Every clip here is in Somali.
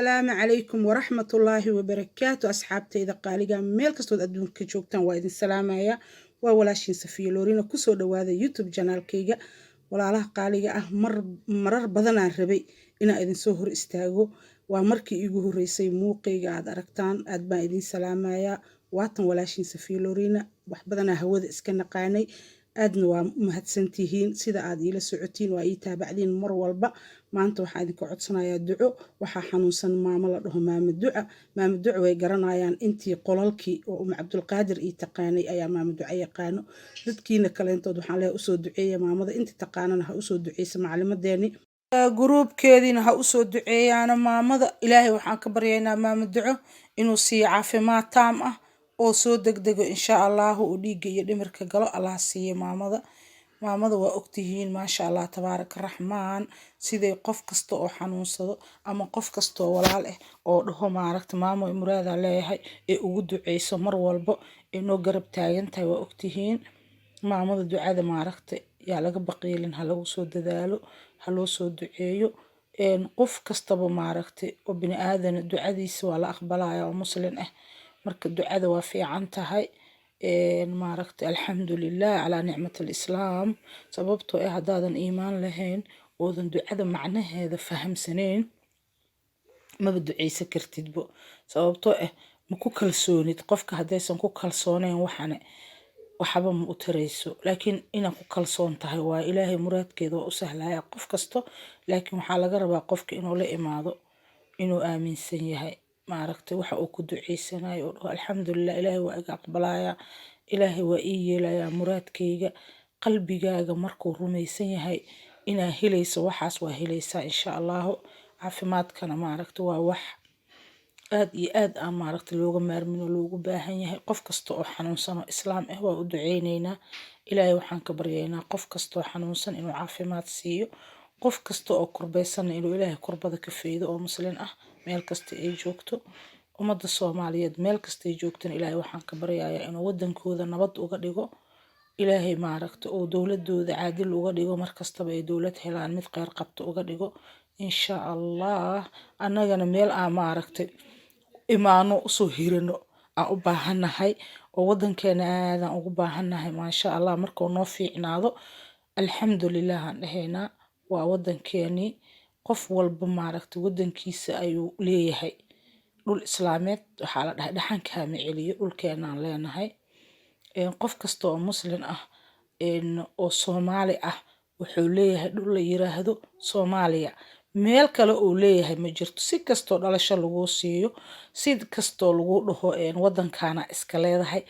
السلام عليكم ورحمة الله وبركاته أصحابتي إذا قالقا ميل كستود أدونك جوجتان وإذن سلامايا وولاشين سفية لورينا كسو دواذا يوتيوب جانال كيغا ولا الله قالقا مرر بدنا ربي إنا إذن سوهر استاغو ومركي إيغو ريسي موقيغا عاد أركتان أدبا إذن سلامايا واتن ولاشين سفية لورينا وحبدنا هوذا إسكان قاني aadna waa mahadsantihiin sida aad ila socotiin waa ii taabacdiin mar walba maanta waxaan idin ka codsanayaa duco waxa xanuunsan maamo la dhaho maamo duco way garanayaan intii qolalkii oo Cabdul Qaadir ii taqaanay ayaa maamo duco yaqaano dadkiina kaleentood waxaan leeyahay u soo duceeya maamada intii taqaanana ha u soo duceeysa macalimadeeni gruubkeedina ha u soo duceeyana maamada ilaahay waxaan ka baryaynaa maamo duco inuu siiyo caafimaad taam ah oo soo degdego insha Allah oo dhiiga iyo dhimirka galo Allah siiyo maamada waa ogtihiin ma sha Allah tabaarak raxmaan sidee qof kasto oo xanuunsado ama qof kasto oo walaal ah oo dhaho maaragta maamo muraada leeyahay ee ugu duceyso mar walba inoo garab taagantahay waa ogtihiin maamada ducada maaragta yaa laga baqiilin ha lagu soo dadaalo ha loo soo duceeyo qof kastaba maaragta oo bini aadan ducadiisa waa la aqbalayaa oo muslim ah marka ducada waa fiican tahay maaragta alxamdulillah ala nicmatul islaam sababtoo ah hadaadan iimaan lahayn oodan ducada macnaheeda fahamsanayn ma duceysan kartidbo sababtoo ah ma ku kalsoonid qofka hadaysan ku kalsoonayn waxba ma u tarayso laakiin ina ku kalsoon tahay waa ilaahay muraadkeeda oo u sahlaya qof kasto laakiin waxa laga rabaa qofka inuu la imaado inuu aaminsan yahay maaragtay waxa uu ku duceysanayo oo alxamdulillah ilaahay waa iga aqbalaya ilaahay waa ii yeelaya muraadkayga qalbigaaga markuu rumaysan yahay inaa helayso waxaas waa helaysaa insha Allah caafimaadkana maaragtay waa wax aad iyo aad aan maaragtay looga maarmin oo loogu baahan yahay qof kasto oo xanuunsan oo islaam ah waa u duceyneynaa ilaahay waxaan ka baryaynaa qof kasto oo xanuunsan inuu caafimaad siiyo qof kasto oo kurbeysan inuu ilaahay kurbada ka faydo oo muslim ah meel kasta ay joogto umada Soomaaliyeed meel kasta ay joogtaan ilaahay waxaan ka baryayaa inuu wadankooda nabad uga dhigo ilaahay maaragta oo dawladooda caadil uga dhigo markastaba ay dawlad helaan mid qeyr qabto uga dhigo insha Allah anagana meel aan maaragta imaano soo hirano aan u baahanahay oo wadankeena aan ugu baahanahay ma sha Allah markuu noo fiicnaado alxamdulillah aan dhahaynaa waa wadankeeni qof walba maaragta wadankiisa ayuu leeyahay dhul islaameed waxa la dhahay dhaxanka ma celiyo dhulkeena aan leenahay qof kasto oo muslim ah oo Soomaali ah wuxuu leeyahay dhul la yiraahdo Soomaaliya meel kale oo leeyahay ma jirto si kasto dhalasho lagu siiyo si kasto lagu dhaho wadankaana iska leedahay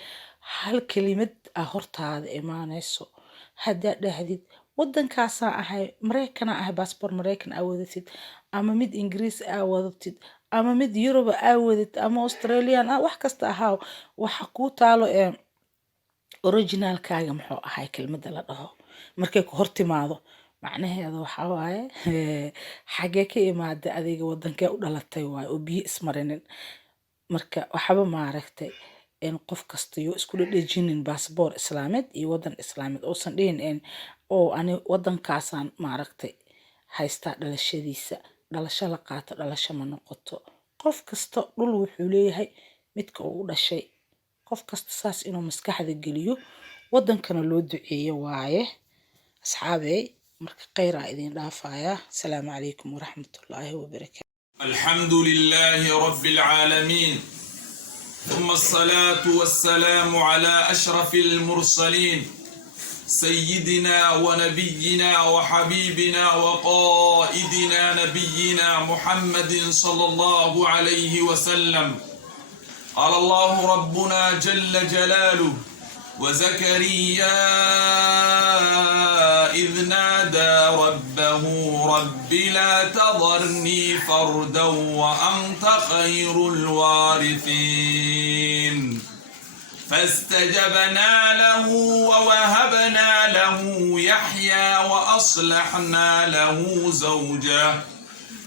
hal kelimad hortaada imaanayso hadaa dhahdid wadankaasa ahay Mareykan ahay passport Mareykan awadatid ama mid Ingiriis awadatid ama mid Yurub awadatid ama Australian wax kasta ahaa waxa ku taalo originalkaaga muxuu ahay kelmadda la dhaho markay ku hortimaado macnaheedu waxa waaye xagee ka imaada adiga wadanka u dhalatay waay oo biyo ismarinin marka waxba maaragtay qof kasta iyo isku dhajinin passport islaameed iyo wadan islaameed oo san dhihin oo ani wadankaasaan maaragtay haysta dhalashadiisa dhalasho la qaato dhalasho ma noqoto qof kasta dhul wuxuu leeyahay midka uu dhashay qof kasta saas inuu maskaxda geliyo wadankana loo duceeyo waaye asxaabey marka khayr ah idin dhaafaya assalaamu calaykum waraxmatullaahi wabarakaatuh alxamdulillahi rabbil caalamiin ثم الصلاة والسلام على أشرف المرسلين سيدنا ونبينا وحبيبنا وقائدنا نبينا محمد صلى الله عليه وسلم قال الله ربنا جل جلاله وزكريا إذ نادى ربه رب لا تذرني فردا وأنت خير الوارثين فاستجبنا له ووهبنا له يحيى وأصلحنا له زوجه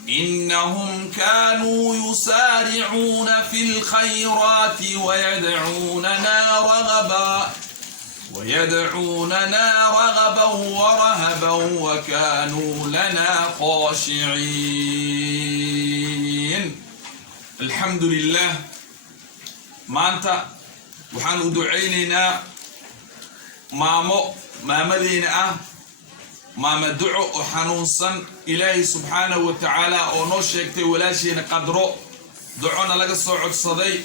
إنهم كانوا يسارعون في الخيرات ويدعوننا رغبا ورهبا وكانوا لنا خاشعين الحمد لله ما أنت وحن ودعينا ماما دينا ماما دعو وحنوصن إلهي سبحانه وتعالى ونوشيكتي ولا شيء نقدره دعونا لك الصعود صدي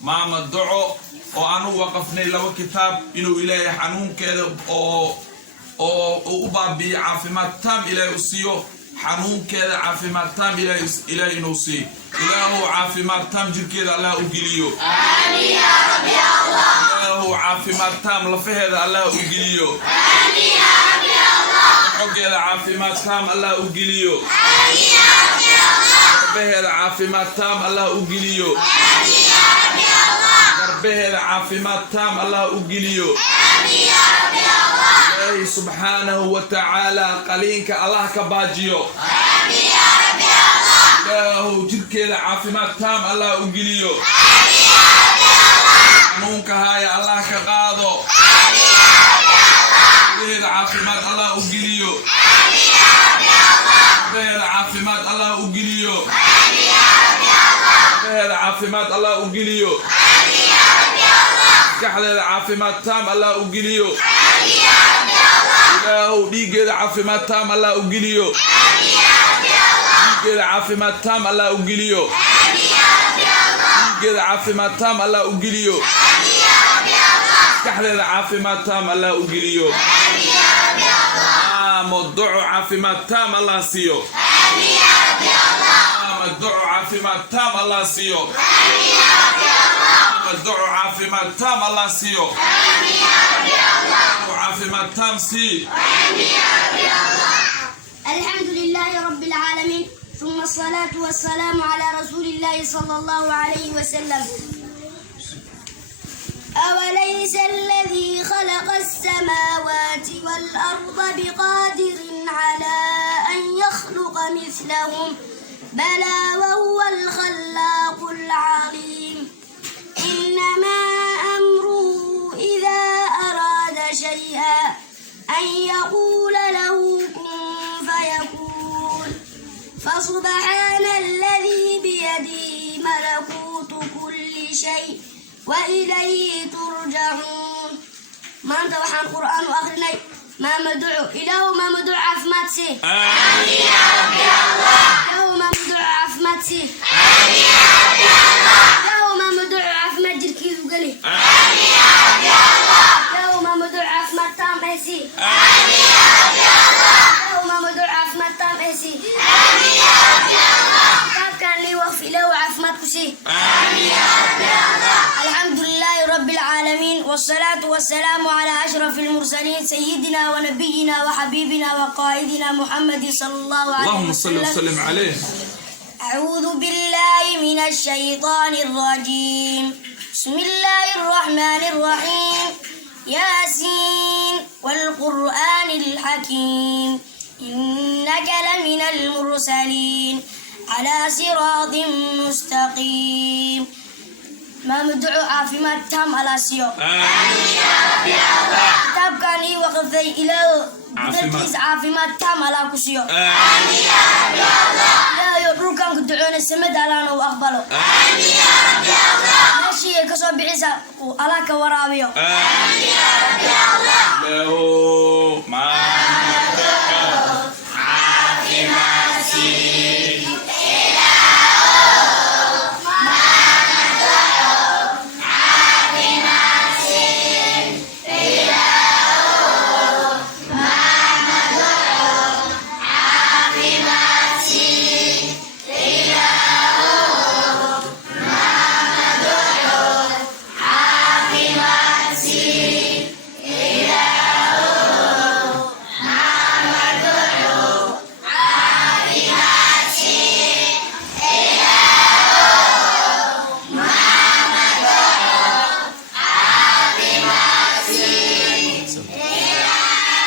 ماما دعو وأنو وقفني له كتاب إنه إلهي حنون كذا أو أبابي عافمات تام إلهي أسيو حنون كذا عافمات تام إلهي نوصي إله عافمات تام جل كذا الله أجليو آمين يا رب يا الله. إله عافمات تام لفهذا الله أجليو آمين يا رب يا الله. كذا عافمات تام الله أجليو آمين يا رب يا الله. لفهذا عافمات تام الله أجليو آمين يا رب يا الله. لفهذا عافمات تام الله أجليو آمين يا رب يا الله. إلهي سبحانه وتعالى قلينك الله كباجيو آمين يا رب يا الله. إله جل كذا عافمات تام الله أجليو آمين يا رب يا الله. حنونك هاي الله كقاضو آمين يا رب يا الله. لفهذا عافمات الله أجليو آمين يا رب يا الله. لفهذا عافمات الله أجليو آمين يا رب يا الله. لفهذا عافمات الله أجليو آمين يا رب يا الله. كحلة عافمات تام الله أجليو آمين يا رب يا الله. إله ديجة عافمات تام الله أجليو آمين يا رب يا الله. ديجة عافمات تام الله أجليو آمين يا رب يا الله. ديجة عافمات تام الله أجليو آمين يا رب يا الله. كحلة عافمات تام الله أجليو آمين يا رب يا الله. موضوع عافمات تام الله سيو آمين يا رب يا الله. موضوع عافمات تام الله سيو آمين يا رب يا الله. موضوع عافمات تام الله سيو آمين يا رب يا الله. عافمات تام سي آمين يا رب يا الله. الحمد لله رب العالمين ثم الصلاة والسلام على رسول الله صلى الله عليه وسلم. أوليس الذي خلق السماوات والأرض بقادر على أن يخلق مثلهم بلى وهو الخلاق العليم. إنما أمره إذا أراد شيئا أن يقول له كن فيكون. فسبحان الذي بيده ملكوت كل شيء وإليه ترجعون. ما أنت وحن قرآن وأخرني ما مدعو إله ما مدعو عفمات سي. آمين يا رب يا الله. إله ما مدعو عفمات سي. آمين يا رب يا الله. إله ما مدعو عفمات جركيز وقلي. آمين يا رب يا الله. إله ما مدعو عفمات تام إيسي. آمين يا رب يا الله. إله ما مدعو عفمات تام إيسي. آمين يا رب يا الله. كان لي وقف إله عفمات كسي. آمين يا رب يا الله. الحمد لله رب العالمين والصلاة والسلام على أشرف المرسلين سيدنا ونبينا وحبيبنا وقائدنا محمد صلى الله عليه اللهم صل وسلم. وسلم عليه. أعوذ بالله من الشيطان الرجيم. بسم الله الرحمن الرحيم. ياسين والقرآن الحكيم إنك لمن المرسلين على صراط مستقيم. ما مدعو عافمات تام على سيو. آمين يا رب يا الله. كتاب كان لي وقفي إلى بدركيز عافمات تام على كسيو. آمين يا رب يا الله. لا يقول كان كدعون السمد على أنا وأقبله. آمين يا رب يا الله. ماشي كسب عيسى وعلى كورابيو. آمين يا رب يا الله. له ما